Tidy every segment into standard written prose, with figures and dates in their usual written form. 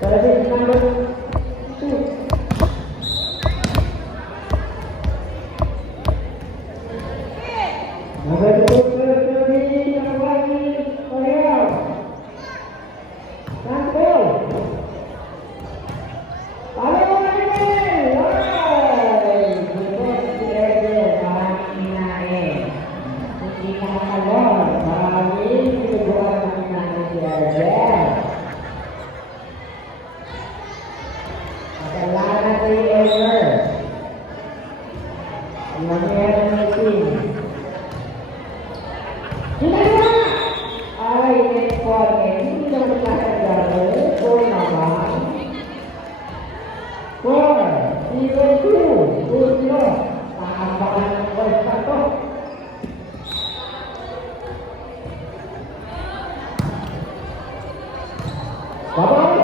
Service number 2. Number 2, service number 1, Korea. Sample. Halo,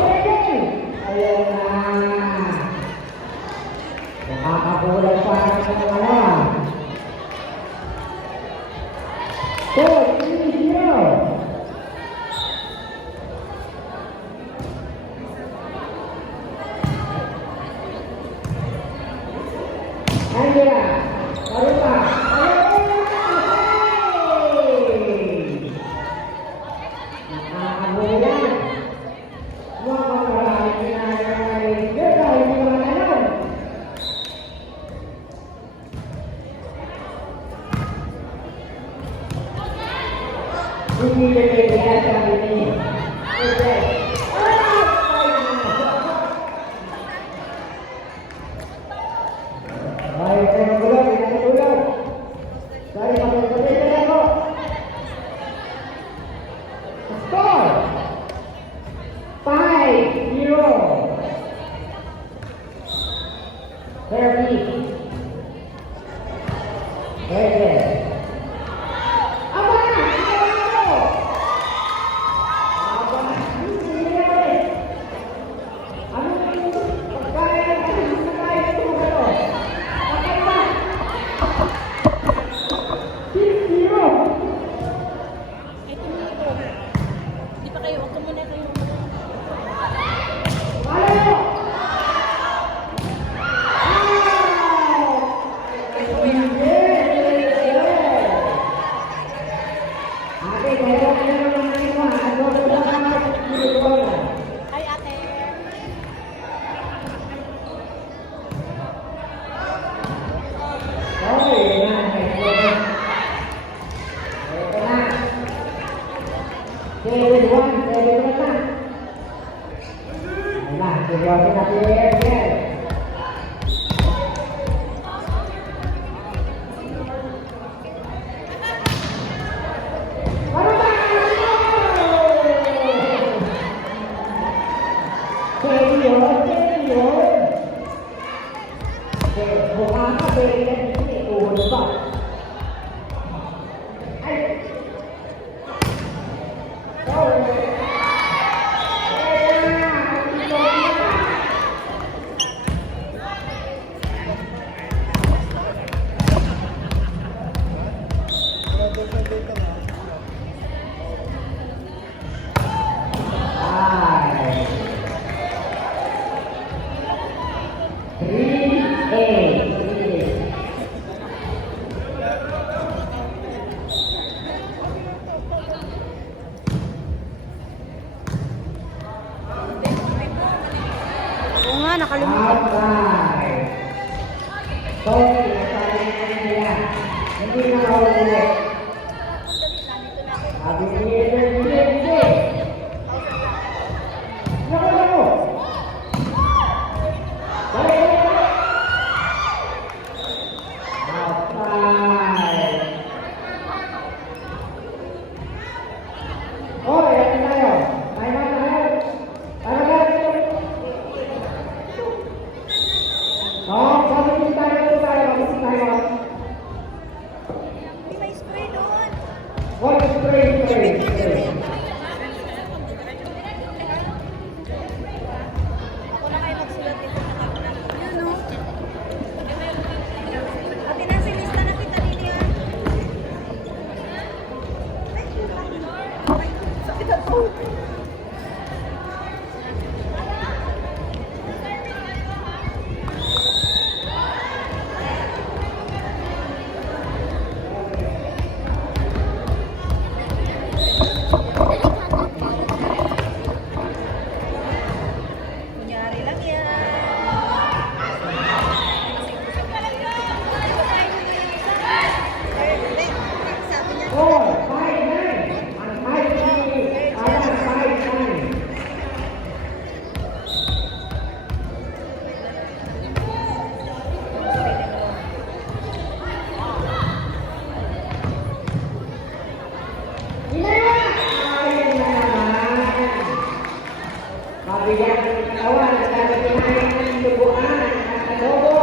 Mabigyan ng katawan at kagaginayan ng lubuan at adobo.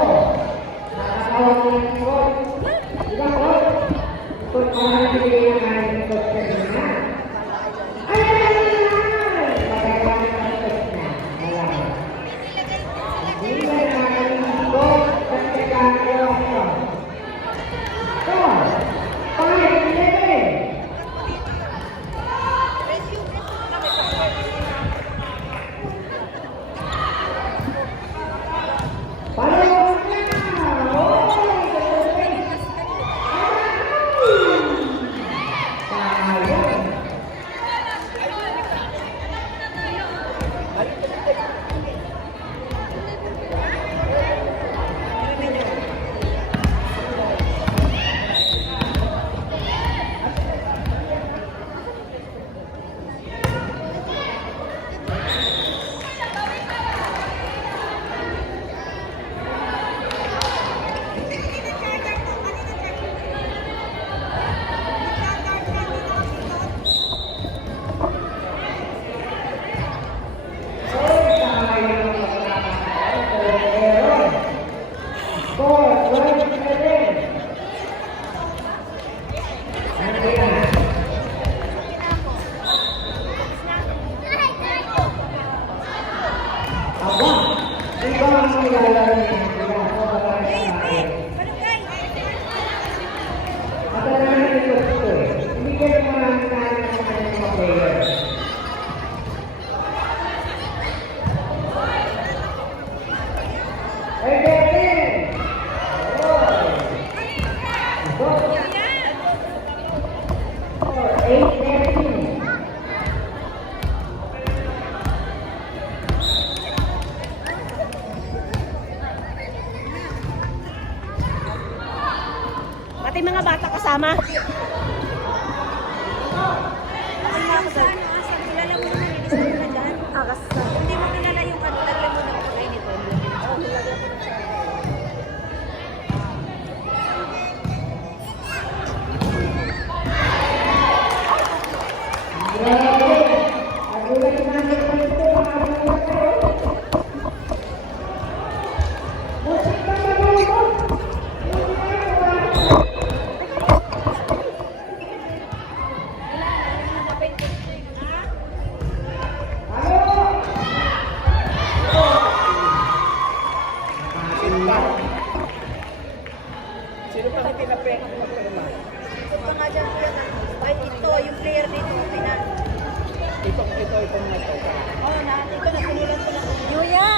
Nakakawag ng ikot. Diba ko? Ikot ko na nabigyan ng kain ng ikot sa gina. Ay! Magagawa ng ikot na. Alam. Hindi na nakakaling ikot sa kagagawa ko. So, 5-11. Pati mga bata kasama. Hindi mo kilala yung ano, lagyan mo ng kulay nito. Sino pa na tinapin? Ito nga dyan kuya na. Ay, ito, yung player dito. Pinan. Itong na ito. Oo na, ito na, sinulat ko na. Yuya!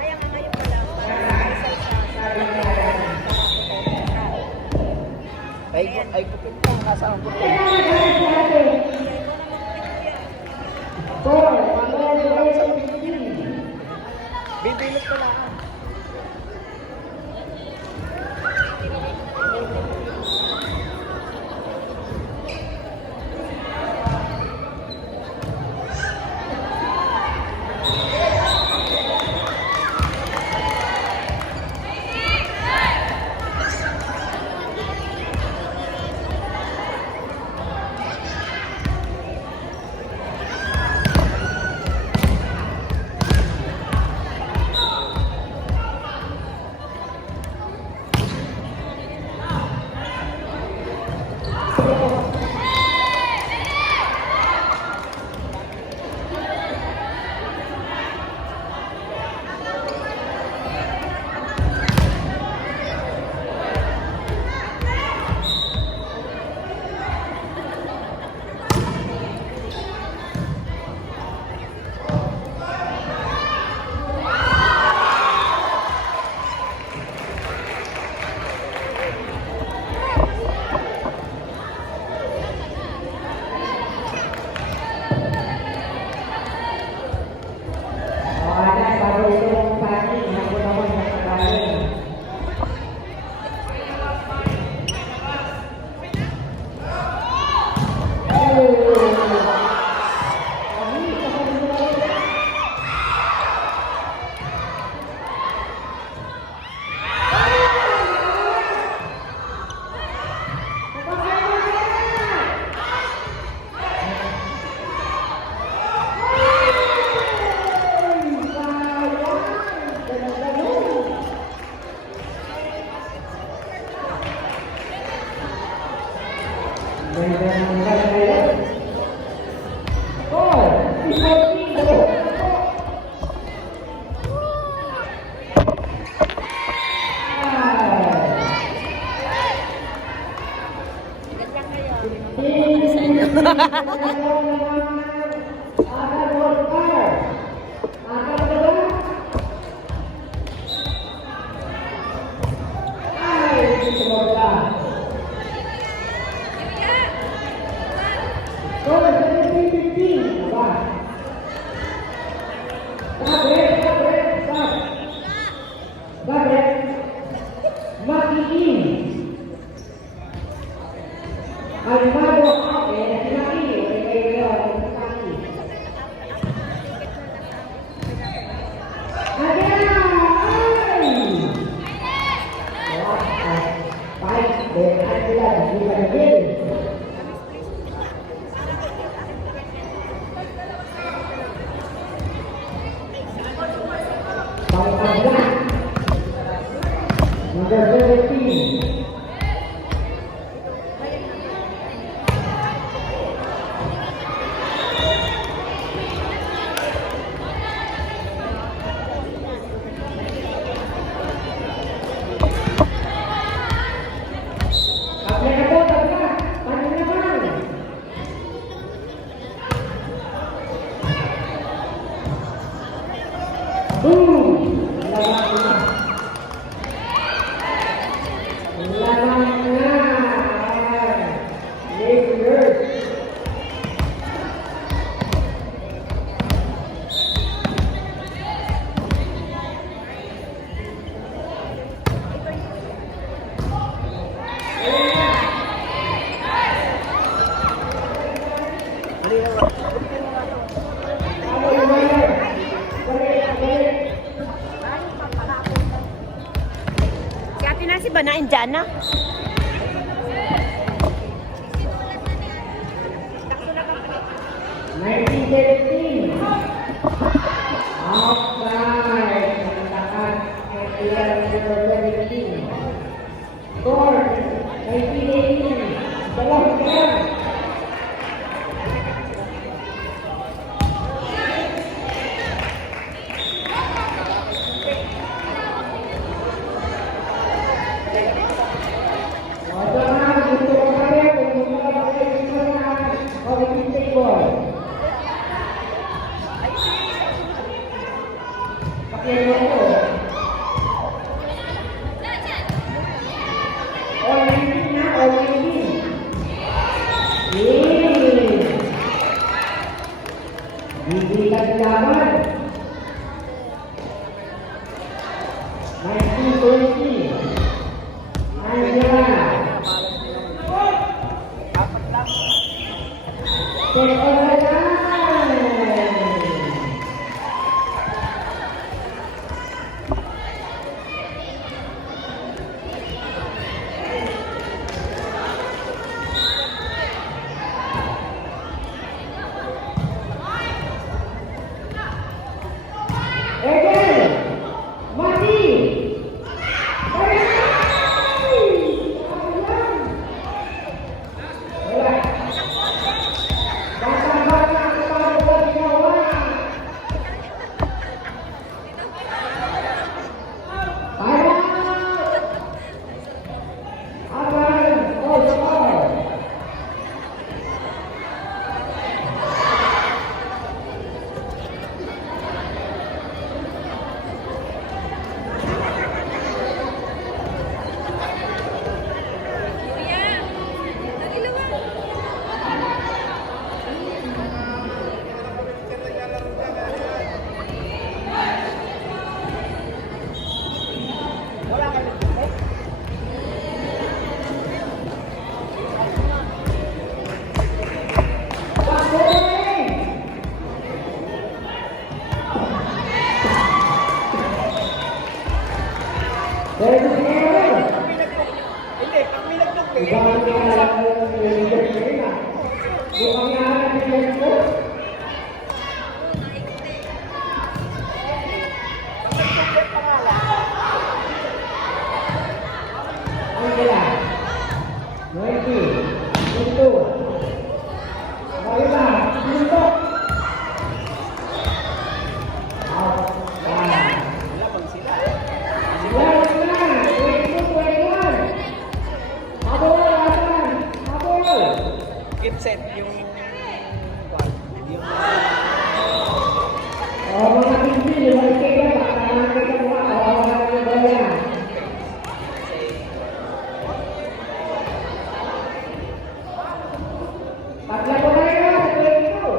Kaya nga ngayon pala, Ay, kupit ka. Kasama ko. Bibilot ko lang. Number 17. Si Ate Nancy ba na andyan na? Outside. Lahat ng ilan number 17. Score 19-18. Dalawang kaya. set yung... Yung... Mga pinsin, yung mga kaya, baka kita mo, mga bola. Patla ko na yun, sa tuwing ito.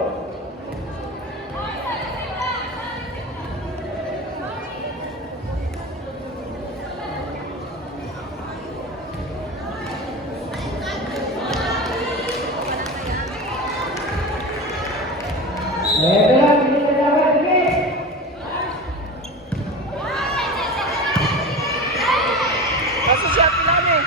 Ito lang, hindi na dapat, sige. Kaso siya namin.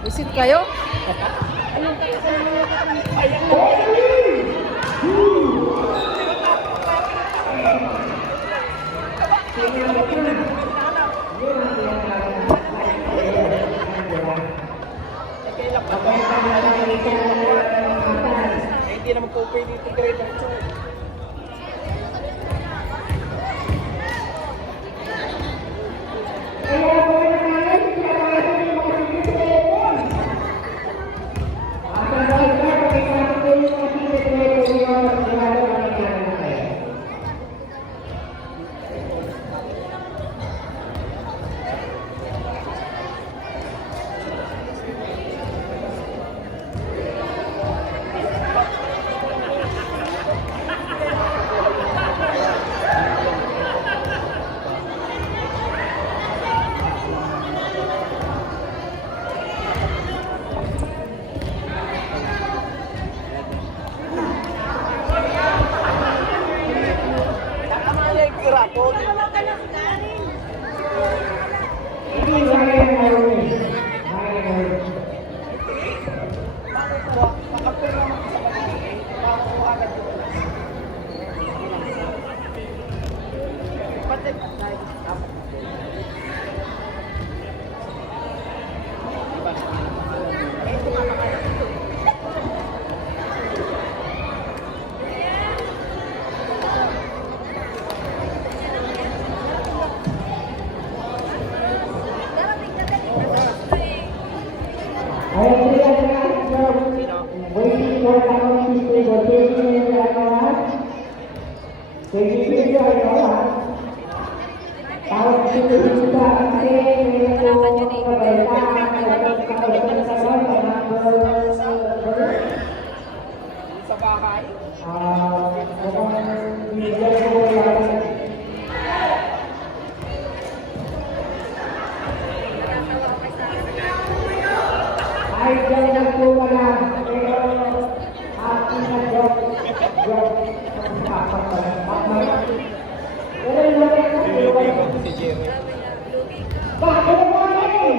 Visit kayo? Hindi naman po pwede ito grade ng two. Sa bahay? Ay, dyan na po wala. Pero, aking na joke. Pero yung mga Si Jerry. bakit mo rin?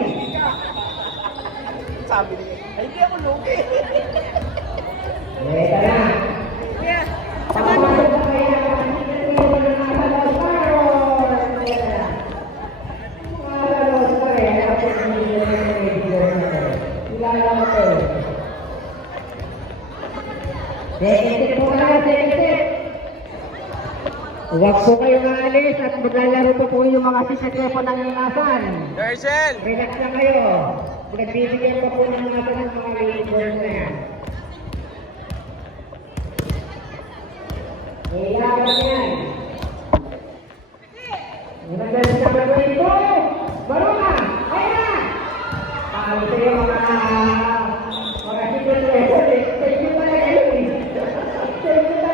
Sabi niya, ay hindi ako lugi. Ito na. Papasok na kaya hindi ko na nakasalos tayo. Nakasalos pa rin. Ako hindi ko na medyo. Kilala mo to. Second po na, second. Huwag po kayo maalis at maglalaro po po yung mga sisakya po ng inasan. Garcel! Relax lang kayo. Nagbibigyan pa po ng natin ng mga uniform na yan. Ilaban yan. Nagdala sa mga ito. Baro na! Ayun na! Paano sa'yo mga sikot na ito? Sa inyo talaga yun. Sa inyo talaga.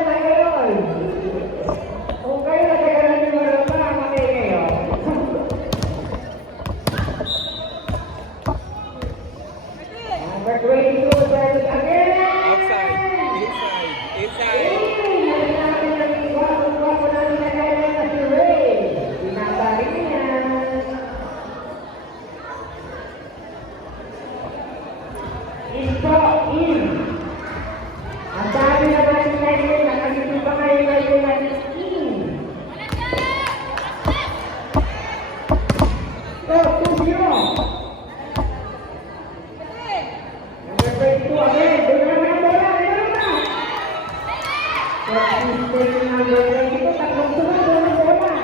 jersey number 22, tatlong sunod ng bola.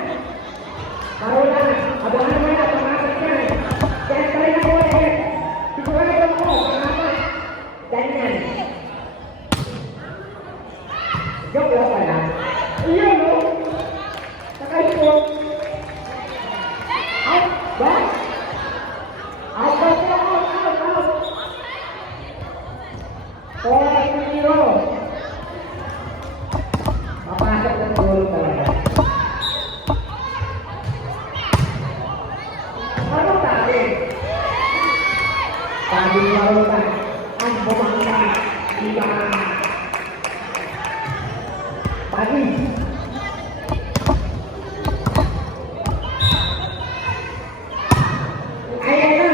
Parola, abangan mo na, pumasok yan. Yan pa rin ako eh. Sigurado mo, pumasok. Ganyan. Joke lang pala. Iyon o. Nakaipot. Out ba? Out ba siya? Out. Oras na zero. Papasok ng goal talaga. Ano sabi? Sabi niya ka. Ang bumangka. Iba. Pagi. Ayan na.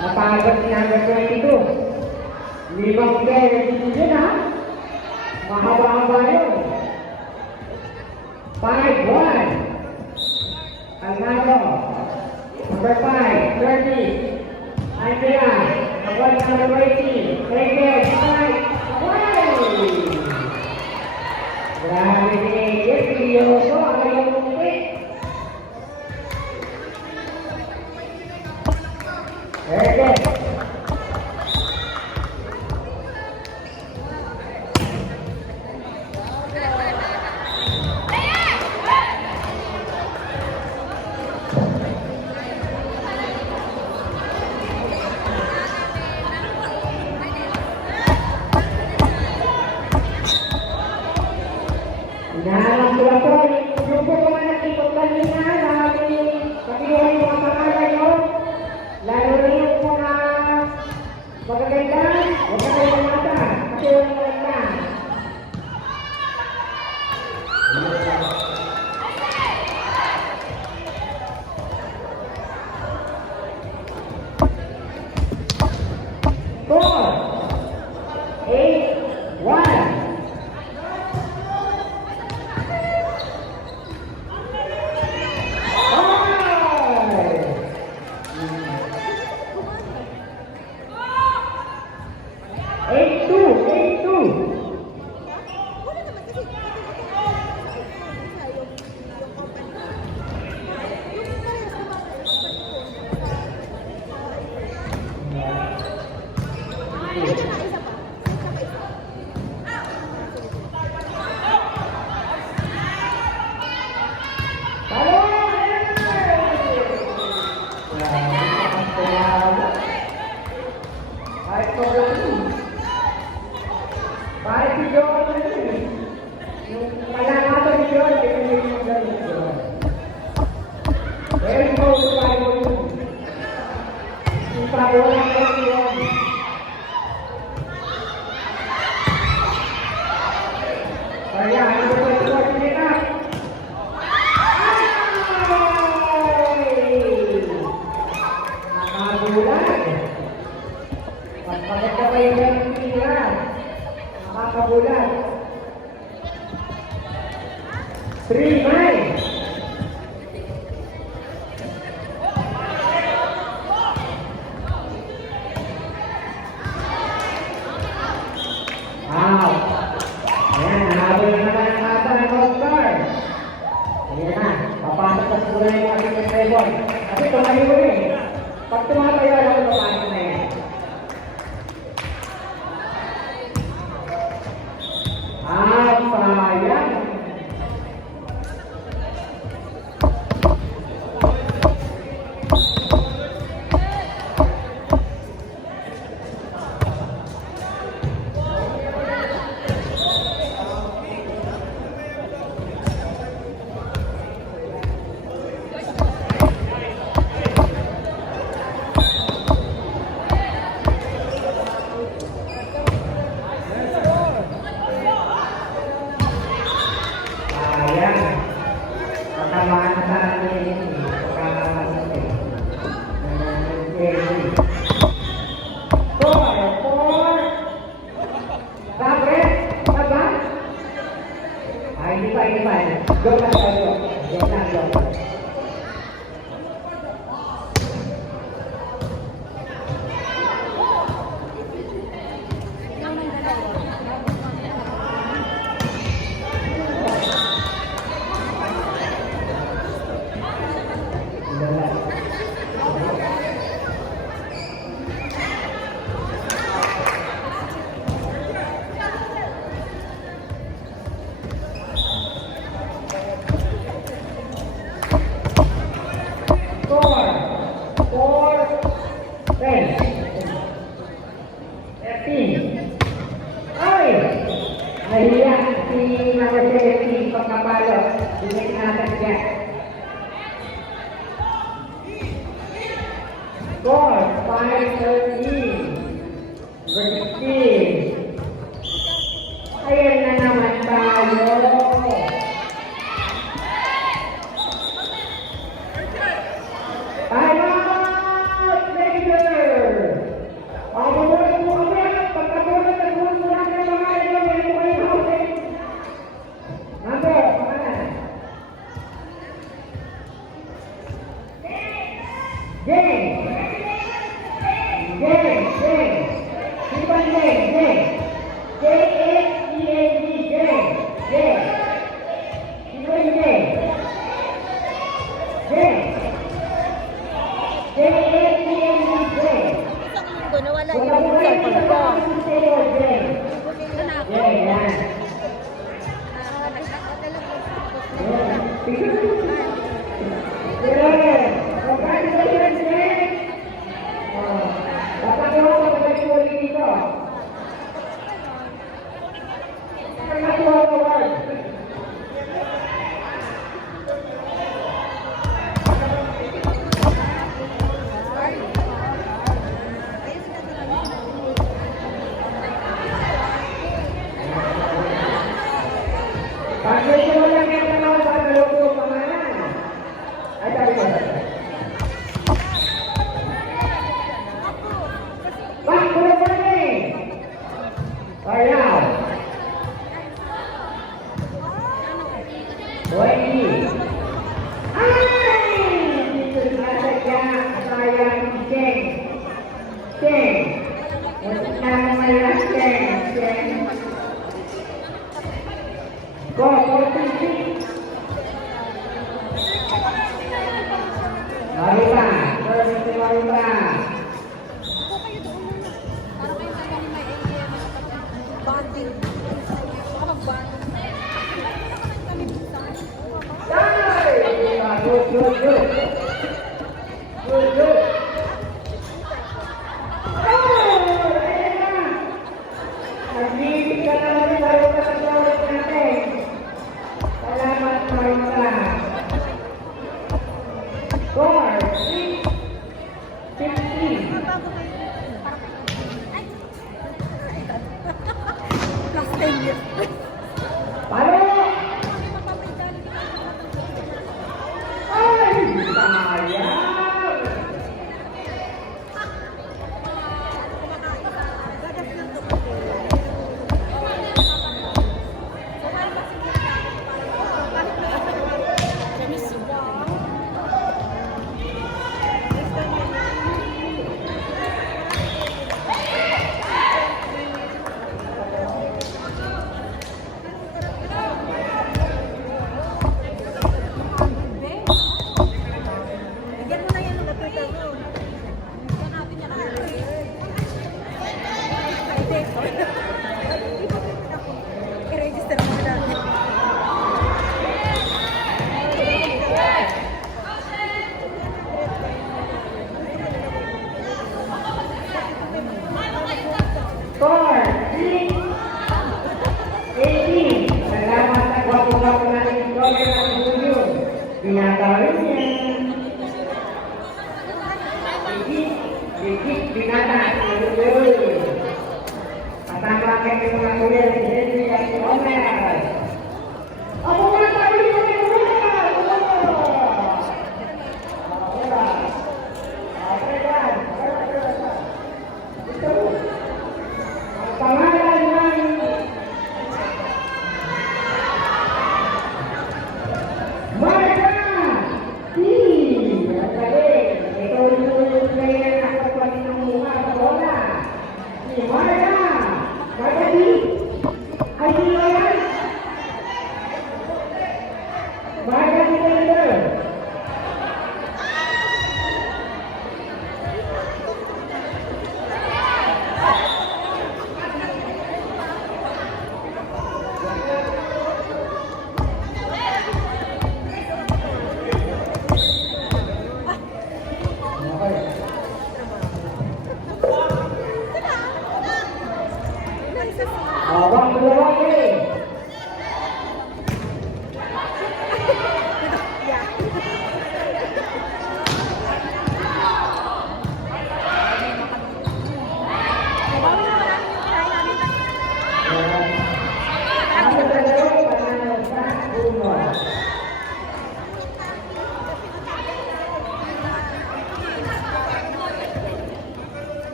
Napagod si number 22. Limang carry yun ha. Mahaba-haba yun. 5-1. Alnado. Number 5, 30. Andrea. Number 18. Take it. 5. Grabe ni Edith. Seryoso. Ang iyong mungkit. Edith. Inahalang sila po, yung po mga nakikot kanina, lagi pakinuha yung mga pangalan nyo, lalo rin yung mga magaganda, huwag na kayo mata, kasi yung maganda. Four, 8-1. Para si John, yung kalamatan ni John, pinagin mo gano'n si John. Very close to my room. Yung pabulang ko si John. Kaya, ano ba ito sa sinita? Nakabulan. Pagpagod ka pa yung gano'n sinira. Nakakabulan. 3-9. Wow. Ayan, nahabol na naman ang kata ng All-Star. Ayan na, papasok na siguro yung ating table. Kasi tumayo ko rin. Pag tumatayo ako, papasok na yan. Sayang. Patamaan na sa atin yung pagkakasasin. Four. Bakit? Baba? Ay, hindi pa. Joke lang tayo. Joke lang. si Mama Cherry pagkapalo. Bigyan natin siya. Score 5-13. Versus ayan na naman tayo. Time out, Laser! Pamunulit mo kami. Pagkabunan ng buwan mo lang ng mga ito. May mo kayo housing. Number, pangalan. James. James. Sipang James. J-A-C-A-D. James. Sipang James. James. J-A-C-A-D. Ko nawala Wala yung mo rin cellphone ko. Yan. Congratulations, James! Dapat mo ako mag-actually dito. Nakuha ko award. Pag-ibig mo lang yung tanong sa kaloko pangalan. Ay, sabi ko. Back to the game. Ayaw. 20. Ay! Dito sinasadya sayang si Cheng. Cheng. Muntik na naman yung Cheng. Go, 46. Maruta. Service to Maruta. Bonding. Good. Oh, ayan na. Nag-ibig ka naman yung Maruta sa service natin. Salamat, Maruta. Score, 6-15. Plus 10 years. Palo! Ay, sayang! Bigyan mo na yan ng Twitter mo. Bigyan natin yan. I-register mo na. Score, 6-18. Salamat sa gwapo-gwapo natin Roger ng Julio. Binatawin niya. Binata. Kasama kayo mga kuya si Henry at si Omer. Ako nga tayo yung pangalan ng Marga! Ang galing. Ito yung player na kapatid ng mukha sa bola. Si Marga! Marga D! Ay, sino yan?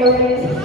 Lawrence